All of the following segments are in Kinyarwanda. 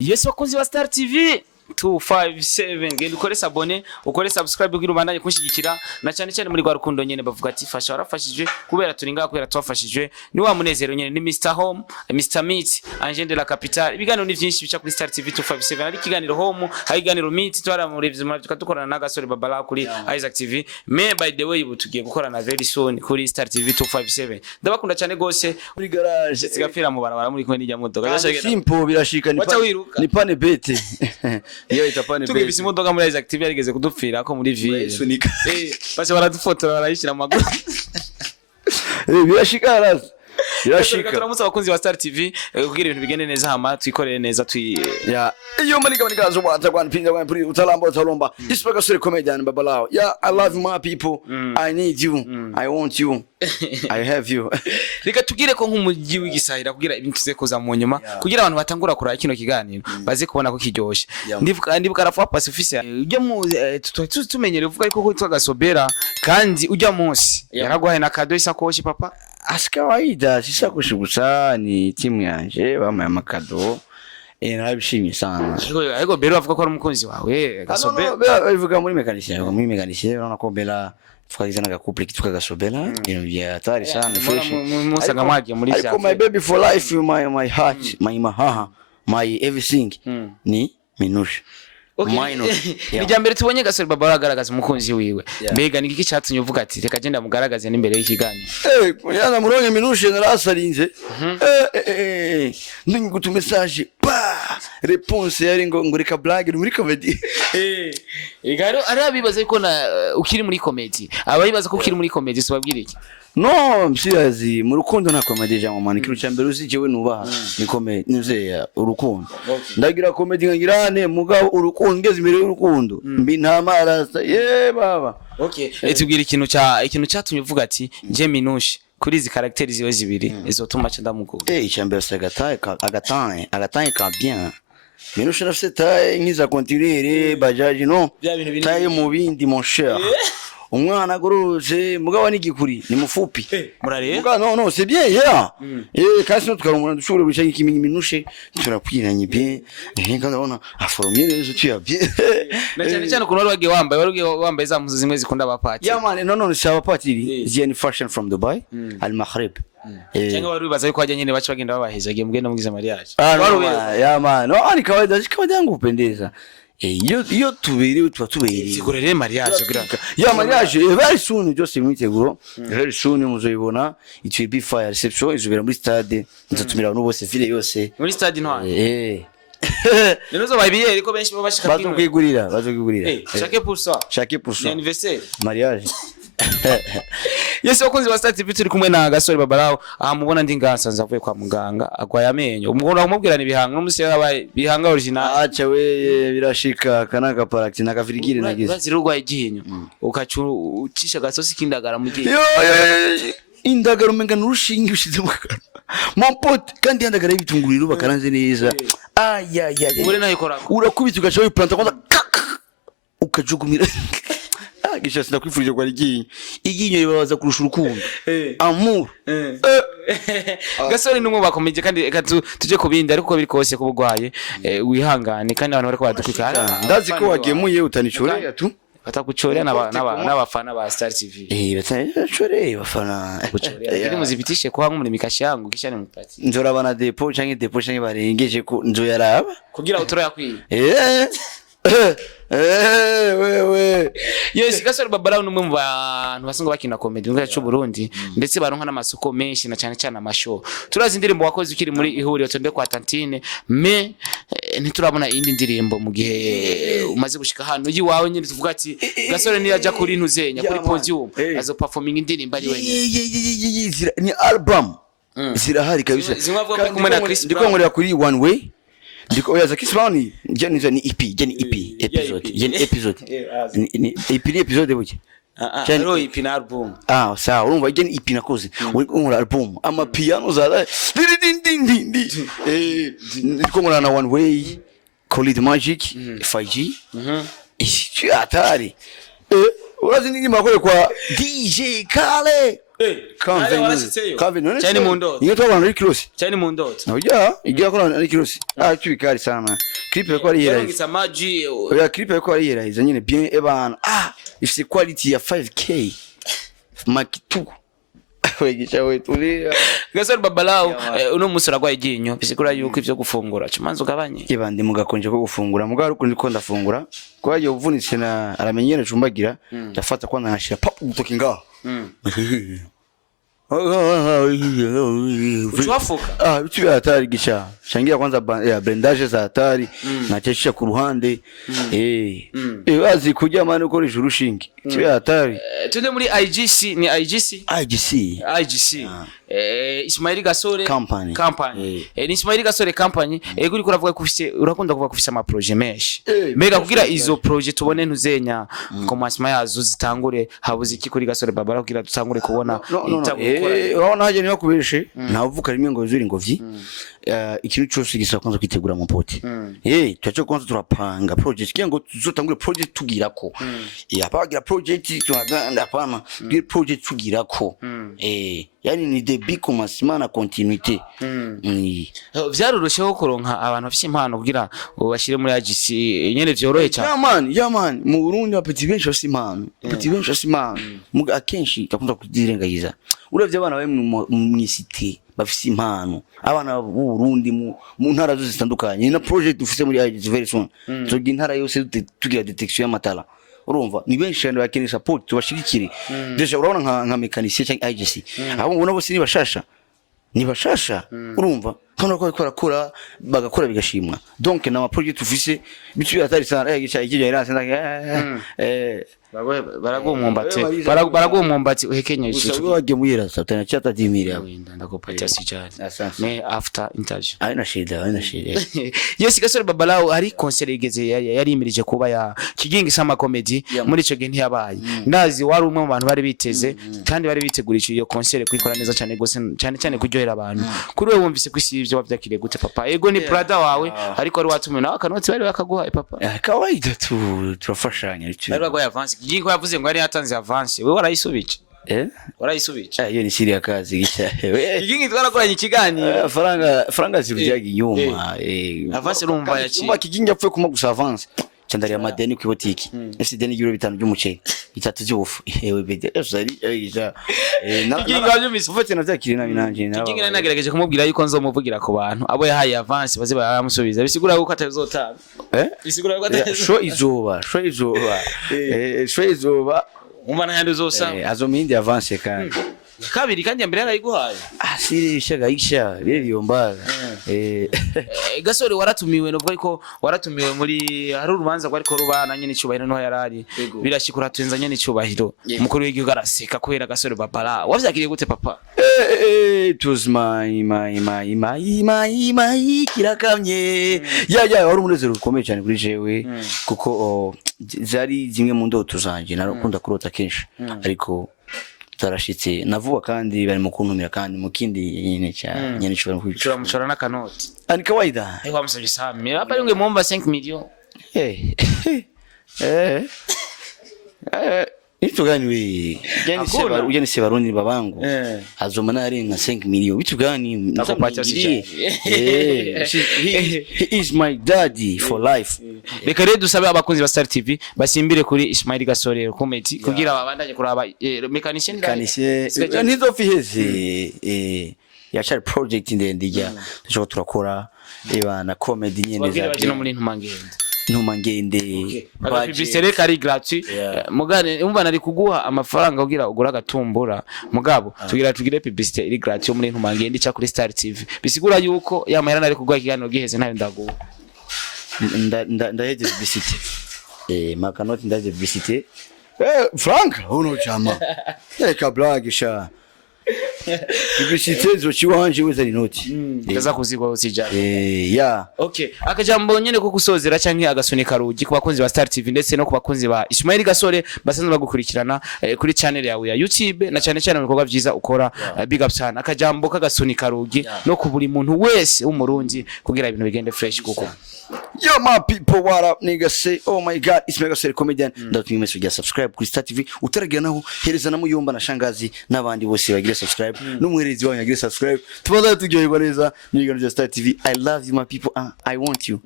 Yes bakunzi wa Star TV 257 genda ukore abone ukore subscribe kugira ubandanye kunshigikira na cyane cyane muri Rwarukundo nyene bavuga ati fasha warafashije kubera turinga kubera twafashije ni wa munezero nyene ni Mr Home Mr Meet Angel de la Capitale ibiganiro ni byinshi bica kuri Star TV 257 ari kiganiro Home hari kiganiro Meet twara muri vizima tukadukorana na Gasore Babala kuri Isaac TV me by the way tugiye gukorana very soon kuri Star TV 257 ndabakunda cyane gose muri garage sigapfira mu barabara muri kumwe n'ijya modoka simple birashika ni pane bete iyo itapane bete tugibise imodoka muri Isaac TV yarigeze kudupfira ko muri ville base baradufotora barayishira amaguru birashika raza birashika turamutse abakunzi wa Star TV kugira ibintu bigende neza hama twikorere neza ya iyo maniga zo bata kwa mpinga kwa mpuri utalomba ispaka sure comedian babalao yeah I love my people I need you I want you I have you reka tugire ko nk'umugi w'igisahira kugira ibintu tuze koza mu nyuma kugira abantu batangura kurara kino kiganiro baze kubona ko kiryoshe ndibuka arafa pacifice ujya mu tumenyere uvuga ariko ko twagasobera kandi ujya munsi yaragwaye na kado isakoshi papa asikawaida sisakoshi gusa ni timu yanje bamaye amakado narabishimye sana ariko Bella avuga ko ari umukunzi wawe gasobera bivuga muri mekanisye urabona ko Bella twagizana agakouple kitwa Gasobera ibintu bya atari sana fresh musaga mwage muri cya my baby for life my heart my mahaha my everything ni Minushe Nijya mbere tubonye Gasore Babala agaragaza umukunzi wiwe mbega niki cyatunye uvuga ati reka genda mugaragaze n'imbere y'ikiganiro yana muronke Minushe narasarinze ndingi gutu message pa réponse yari ngo reka blague muri comedy igaro arabibaza ko ukiri muri comedy abayibaza ko ukiri muri comedy subabwire iki no msiyazi mu rukundo na comedy jango mani kiru cyambere uzijewe nubaha ni comedy nze urukundo ndagira comedy ngirane mugabo urukundo ngeze imbere y'urukundo mbi nta marasa baba tubwira ikintu cyatumye uvuga ati nje Minushe kuri izi characters ziwe zibiri izotuma cha ndamukunda icyambere agataye ka bien Minushe nafise taye nkiza continuer bajaji no taye mu bindi mon cher umwana goruje mugabo n'igikuri ni mufupi murare no c'est bien kasi no tukarumuna dushobora gushaka ikiminyi Minushe turakwiranye bien kandi abona aforomye neza tuya bien na cyane kuno wari wambaye za muzu zimwe zikunda abapati man no si abapati zieni fashion from Dubai al Maghreb cyangwa wari wibaza yuko ajya nyine baca bagenda babahezagiye mugenda mugize mariage man no ani kawaida yangu upendeza iyo tubiri tubatubiri zikorere mariage graka mariage very soon just mwiteguro very soon muzoyibona it will be fire reception izobera muri stade nzatumira abantu bose ville yose muri stade ntwa Nino zo bayibiye ariko benshi babashika bazokigurira chaque pour ça anniversaire mariage Yes bakunzi wa Star TV turi kumwe na Gasore Babala mubona ndi ngasanza avuye kwa muganga agwaye amenyo umugora umubwirana ibihanga n'umusi yabaye bihanga original acha we birashika kanaka paraxi na kavirigire nagize bazirurwa igihinyo ukacisha gasosi kindagara mu gihe indagara umenga n'urushinge ushize mu kanwa mon pote kandi indagara y'ibitunguriro bakaranze neza ure nayo ikora urakubita ugacha wiplanta kwanza ukajugumira gisha sinakwifurije kwa iginyo ribabaza kurusha urukundo amour Gasore n'umwe bakomeje kandi tuje kubindi ariko biri kose kubugwaye wihangane kandi abantu bariko badukwikara ndazi ko wagemuye utanichore tu batakuchorera n'abafana ba Star TV batachore bafana kuchorera muzibitishe kwa nk'umuri mikashi yangu kisha ni mupati nzorabana depo canke barengeje ko nzoyaraba kugira utoro yakwiye wewe yes Gasore Babala numwe mu bantu basanzwe bakina comedy mu cyacu Burundi ndetse baronka n'amasoko menshi na cyane amashow turazi indirimbo wakoze ukiri muri ihuriro tombe kwa Tantine me ntiturabona indi ndirimbo mu gihe umaze gushika hano yiwawe nyine tuvuga ati Gasore ni yaja kuri ntuzenya kuri podium azo performing indirimbo ari wenyine ni album zirahari kabisa ndiko ngorera kuri One Way ndiko oya zakisibani jeni episode ni episode buke ro EP na album sawa urumva jeni EP nakoze uri album ama piano za ndiko ngorana na One Way Call It Magic 5G hatari urazi nini makore kwa DJ Kale Kavin cyane mu ndoto niyo twabana ari cross cyane mu ndoto oya igiye akora ari cross tubikari sana clip yako ari yera oya clip yako ari yera izo nyine bien ebana ifite quality ya 5k Mark 2 wegisha wetulia Gasore Babalao uno musi uragwaye iginyo bisigura yuko ivyo gufungura cumanza ugabanye kibandi mugakonje ko gufungura mugabo uko ndiko ndafungura kwaje uvunitse na aramenyera cumbagira ndafata kwanza nkashira pop gutoka ngaho uchafuka bitu vya hatari gisha shangia kwanza ya blendage za hatari na chesha ku ruhande wazi kujya mane ukoresha urushinge bitu vya hatari tunde muri IGC ni IGC Ismail Gasore company ni Ismail Gasore company ego uri kuravuga ko ufise urakunda kuvuga ko ufise ama projet menshi mega kugira izo projet tubone ntuzenya commencement yazo zitangure habuze iki kuri Gasore Babalao kugira dutangure kubona urabona haje niyo kubeshe navuka rimwe ngo zuri ngovyi ikintu cyose gisa kwanza kwitegura mu pote twacho kwanza turapanga project kiyango tuzotangure project tugirako apagira project tunaganda hapana dire project tugirako yani ni début commencement na continuité vyarorosheho kuronka abantu bafite impano kugira ngo bashire muri AGC nyene vyorohe cyane yaman mu Burundi apeti benshi bafite impano muga akenshi takunda kudirengagiza uravye abana bari mu cité bafite impano abana b'u Burundi mu ntara zose zitandukanye na project ufite muri AGC very soon tugira intara yose tugira detection y'amatala urumva ni benshi cyane bakeneye support tubashirikire deja urabona nka mekanicien cyangwa AGC abo ubona bose ni bashasha urumva kandi uko bakora bagakora bigashimwa donc na ma project ufise bitu atari sana AGC ikije iranse baragumwumbati uhekenye ico wagiye muhira satana chata dimira ndakupatia sijari me after interview aina shida yes Gasore Babalao ari concert igeze yari imirije kuba ya Kigingi Sama Comedy muri ico gihe ntiyabaye ndazi wari umwe mu bantu bari biteze kandi bari bitegurije iyo concert kwikora neza cyane gose cyane kuryohera abantu kuri we wumvise kwisi ivyo wavyakiriye gute papa ego ni brother wawe ariko ari watumiwe nawe akanoti bari bakaguha papa kawaida turafashanya bari bagoye avance Kigingi yavuze ngo ari yatanze avance wewe warayisubije warayisubije iyo ni siri ya kazi gicha Kigingi twarakoranye ikiganiro faranga zirujyaga inyuma avance rumva yaci Kigingi yapfuye kuma gusa avance chandari ya madeni ku botiki ese deni y'euro 5 by'umuceri bitatu by'ufu ewe bede yasari ayija Kigingi wabyumvise ufite navyakiri nabi nanje Kigingi nagerageje kumubwira yuko nzomuvugira ku bantu abo yahaye avance baze baramusubiza bisigura yuko atazotanga bisigura yuko atazotanga sho izuba umwana yandi zosa azomindi avance kandi kabiri kandi mbere yarayiguhaye siri ishaga biriyombaga Gasore waratumiwe no bwo waratumiwe muri hari urubanza rwari ko rubana nyine cyubahiro no yarari birashikura tuyenza nyine cyubahiro mukuru w'igihugu araseka kubera Gasore Babalao wavyakiriye gute papa it was my kirakamye wari umunezero ukomeye cyane kuri jewe kuko zari zimwe mu ndoto zanje narakunda kurota kenshi ariko tarashitse navuga kandi bari mu kuntumira kandi mu kindi nyine cyane cyane kwicura muchora na kanoti ani kawaida kwa msaji sami hapa yunge muomba 5 million Itu gani we ujeni se barundi babangu azomana ari nka 5 million bitu gani nakupatia sije he is my daddy for life reka rero dusabe abakunzi ba Star TV basimbire kuri Ismail Gasore Comedy kugira babandanye kuraba mekanicien nizo fiheze yachari project ndendijya tushaka turakora ebana comedy nyene za bino muri ntumangende publicité kari gratuit mugane umva nari kuguha amafaranga kugira ugura gatumbura mugabo tugire publicité iri gratuit muri ntumangende cya kuri Star TV bisigura yuko yamahera nari kuguha kiganiro giheze ntayo ndaguha ndaheje publicité makanoti ndaje publicité frank uno chama reka blague sha publicité zo chiwanje wezari noti ndaza kuzigwa usija okay akajambo nyene ko kusozera canke agasunika rugi ku bakunzi ba Star TV ndetse no ku bakunzi ba Ismail Gasore basanzwe bagukurikirana kuri channel yawe ya YouTube na cyane cyane ibikorwa byiza ukora big up sana akajambo kagasunika rugi no ku buri muntu wese w'umurundi kugira ibintu bigende fresh kuko Yo, my people, what up, nigga? Say, oh my god, it's Mega Seri Comedian. Ndatumye message ya subscribe kuri Star TV. Utaragira naho hereza na Muyomba na Shangazi n'abandi bose bagire subscribe. N'umuherezi wanyu agire subscribe. Tubaza tujyoherwa neza n'igano rya Star TV. I love you, my people. I want you.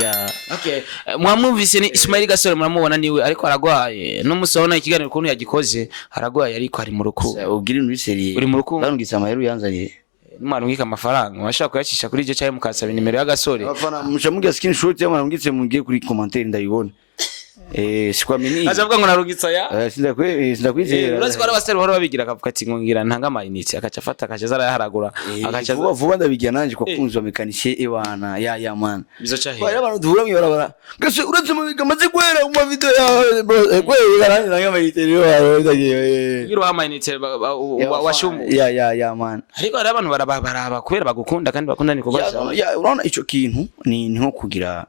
Yeah. Okay. Mwamwumvise ni Ismail Gasore muramubona niwe ariko aragwaye. N'umusabona ikiganiro kuntu yagikoze aragwaye ariko ari mu rukundo. Ubwire muri serie. Uri mu rukundo. Barungitse amahero yanzaniye. Mwana ngika amafaranga washaka kuyacisha kuri je cyaye mukasaba nimero ya Gasore. Abafana mushamugira screenshot ya mwarungitse mugiye kuri commentaire ndayibona. Sikwamini. Azavuga ngo narungitsa ya. Sindakwizera. Urazi ko ari abasore bahora babigira akavuga ati ngongira ntanga amayinite akaca afata akaca zarayaharagura akaca vuba ndabigira nanje kwa kunzwa mekanishe ewana ya man. Bizo cyahe. Bari abantu duhura mwibarabara. Gase uraze mu biga maze kwera mu video ya kwera garani ntanga amayinite rero ndagiye. Ngiro amayinite washumu. Ya man. Ariko ari abantu baraba kwera bagukunda kandi bakunda ni kubaza. Ya urabona ico kintu ni nko kugira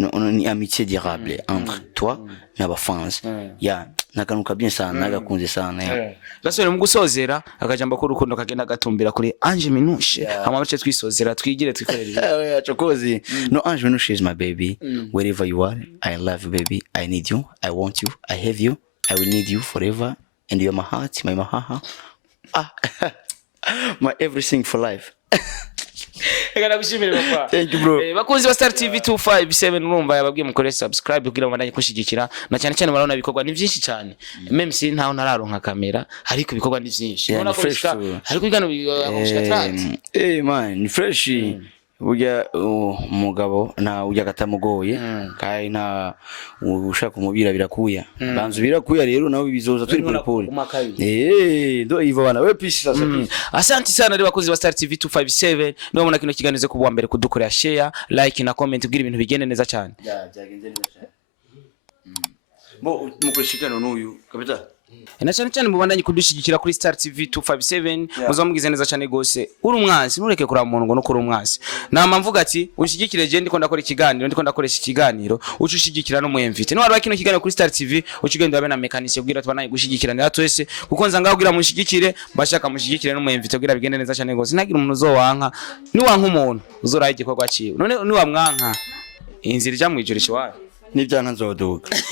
ni amitié durable entre toi n'abafans ya nakanuka bien sana nagakunze sana ya Gasore mu gusozera akajamba ko urukundo kagenda gatumbira kuri Ange Minouche amabace twisozera twigire twikorera ya chokozi no Ange Minouche is my baby wherever you are I love you baby I need you I want you I have you I will need you forever and you're my heart my mahaha my everything for life. Egana gushimira bakwa. Thank you bro. Bakunzi ba Star TV 257 urumva yababwiye mukore subscribe kugira ngo bandanye kushigikira na cyane cyane barabona ibikorwa ni byinshi cyane. Même si ntaho nararonka kamera ariko ibikorwa ni byinshi. Ubona ko ariko igano akoshika trans. Man, ni fresh. Burya umugabo nta ujya katamugoye kandi nta ushaka kumubira birakuya banzu birakuya rero nawe bizoza turi kuri pole do ivo bana we peace sasa asante sana rero bakozi ba Star TV 257 niba muna kino kiganize ku bwa mbere kudukorera share like na comment kugira ibintu bigende neza cyane byagenze neza cyane mukurishikana n'uyu kapita na cyane cyane mubandanye kudushigikira kuri Star TV 257 muzamugize neza cyane gose uri umwansi nureke kura muntu ngo no kuri umwansi nama mvuga ati unshigikire je ndiko ndakora ikiganiro ndiko ndakoresha ikiganiro ucushigikira no mu invite ni wari kino kiganiro kuri Star TV ukigenda babe na mekanisye kugira tubanaye gushigikirana twese kuko nza ngaho kugira munshigikire bashaka mushigikire no mu invite kugira bigende neza cyane gose nagira umuntu uzowanka ni wanka umuntu uzoraye igikorwa ciwe none ni wa mwanka inzira ija mu ijuru ciwaye n'ibyanka nzoduka